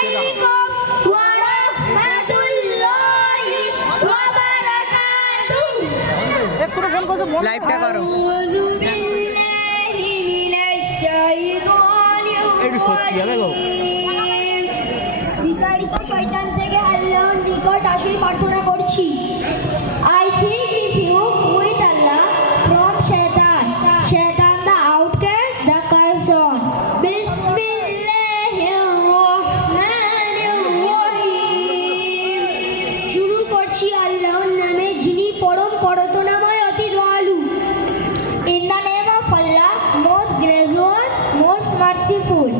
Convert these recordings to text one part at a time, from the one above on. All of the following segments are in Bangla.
আলাইকুম ওয়া রাহমাতুল্লাহি ওয়া বারাকাতুহু। পুরো ফোন করতে লাইভটা করো। আউযু বিল্লাহি মিনাশ শাইতানির একটু সত্যি হবে গো। বিতাড়িত শয়তান থেকে আল্লাহর নিকট আশ্রয় প্রার্থনা করছি। I seek refuge with Allah from Shaitan, Shaitan the outcast, the cursed one. বিসমিল্লাহির-রহমানির-রহিম। শুরু করছি আল্লাহর নামে, যিনি পরম করুণাময় অতি দয়ালু। In the name of Allah, most gracious, most merciful.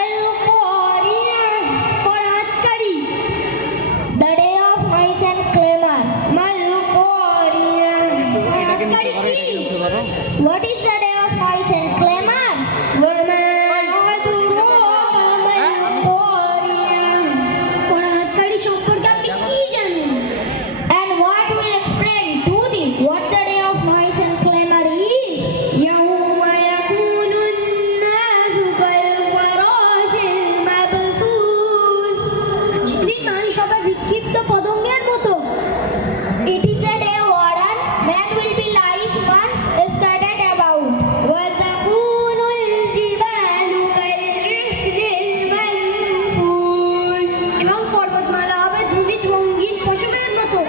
Al-Qari'ah, Qaraatkaari. The day of noise and clamor. Mal-Qari'ah, Qaraatkaari ki? What is the day of noise and clamor? وَمَا أَدْرَاكَ مَا الْقَارِعَةُ. Qaraatkaari সম্পর্কে আপনি কি জানেন? And what will explain to this what the day of noise and clamor is? يَوْمَ يَكُونُ النَّاسُ كَالْفَرَاشِ الْمَبْثُوثِ. যেদিন মানুষ হবে বিক্ষিপ্ত পতঙ্গের মতো। It is a day wherein men will be like ones scattered about. وَتَكُونُ الْجِبَالُ كَالْعِهْنِ الْمَنفُوشِ. এবং পর্বতমালা হবে ধূলিত রঙিন পশমের মতো।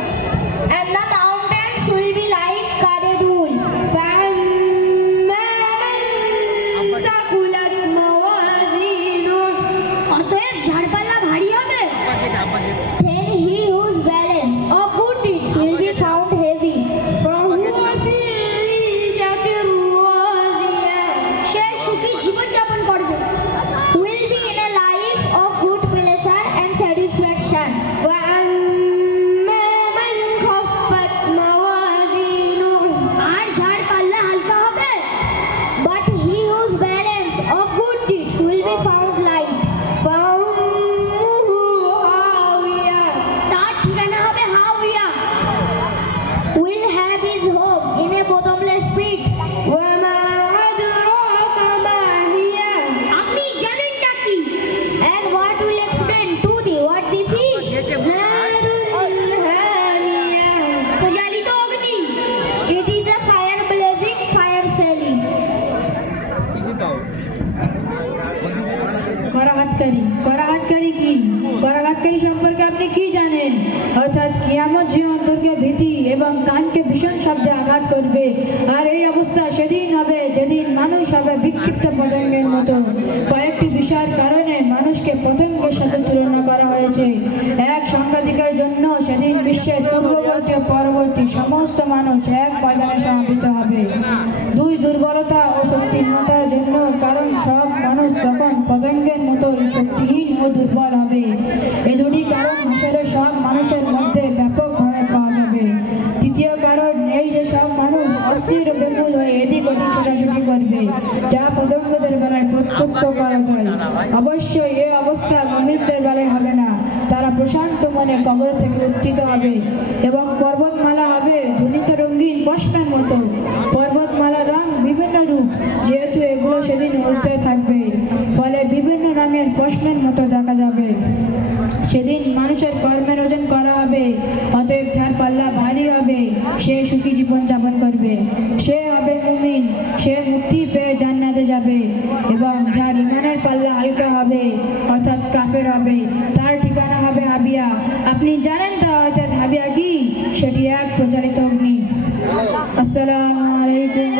And the mountains will be like carded wool. فَأَمَّا مَنْ ثَقُلَتْ مَوَازِينُهُ. অতএব ঝাড়পাল্লা ভারী হবে। Then he whose balance of good deeds will be found heavy. فَهُوَ فِي عِيشَةٍ رَاضِيَةٍ. সে সুখী জীবনযাপন করবে। Will be in a life of good pleasure and satisfaction. وَأَمَّا مَنْ خَفَّتْ مَوَازِينُهُ. আর ঝাড়পাল্লা হালকা হবে। But he whose balance of good deeds will be found light. فَأُمُّهُ هَاوِيَةٌ. তার ঠিকানা হবে হাওয়া। Will have his home in a bottomless pit. وَمَا أَدْرَاكَ مَا هِيَ. আপনি জানেন না কি? And what will explain to thee what this is? নারুল হামিয়া. প্রজ্বালিত Agni. It is a fire blazing, fire selling. করাঘাতকারী কি? করাঘাতকারী সম্পর্কে আপনি কি জানেন? অর্থাৎ কিয়ামত যে অন্তরকে ভীতি এবং কানকে ভীষণ শব্দে আঘাত করবে। আর এই অবস্থা সেদিন হবে যেদিন মানুষ হবে বিক্ষিপ্ত পতঙ্গের মতো। কয়েকটি বিষয়ের কারণে মানুষকে পতঙ্গের সাথে তুলনা করা হয়েছে। এক, সংখ্যাধিকার জন্য সেদিন বিশ্বের পূর্ববর্তী ও পরবর্তী সমস্ত মানুষ এক ময়দানে সমাবেত হবে। দুই, দুর্বলতা ও শক্তিহীনতার জন্য, কারণ সব মানুষ তখন পতঙ্গের মতো শক্তিহীন ও দুর্বল হবে। এই দুটি কারণ হাসরে সব মানুষের মধ্যে ব্যাপকভাবে পাওয়া যাবে। তৃতীয় কারণ এই যে সব মানুষ অস্থির ও ব্যাকুল হয়ে এদিক ওদিক ছোটাছুটি করবে, যা পতঙ্গদের বেলায় প্রত্যক্ষ করা যায়। অবশ্যই এই অবস্থা মুমিনদের বেলায় হবে না। তারা প্রশান্ত মনে কবর থেকে উত্থিত হবে এবং পর্বতমালা হবে ধুনিত রঙিন পশমের মতো। পর্বতমালার রং বিভিন্ন রূপ, যেহেতু এগুলো সেদিন উল্টে থাকবে, ফলে বিভিন্ন রঙের পশমের মতো দেখা যাবে। সেদিন মানুষের কর্মের ওজন করা হবে, অতএব যার পাল্লা ভারী হবে সে সুখী জীবন যাপন করবে, সে হবে মুমিন, সে মুক্তি পেয়ে জান্নাতে যাবে। এবং যার ইমানের পাল্লা হালকা হবে অর্থাৎ কাফের হবে, তার ঠিকানা হবে হাবিয়া। আপনি জানেন তো অর্থাৎ হাবিয়া কি? সেটি এক প্রচারিত অগ্নি। আসসালামু আলাইকুম।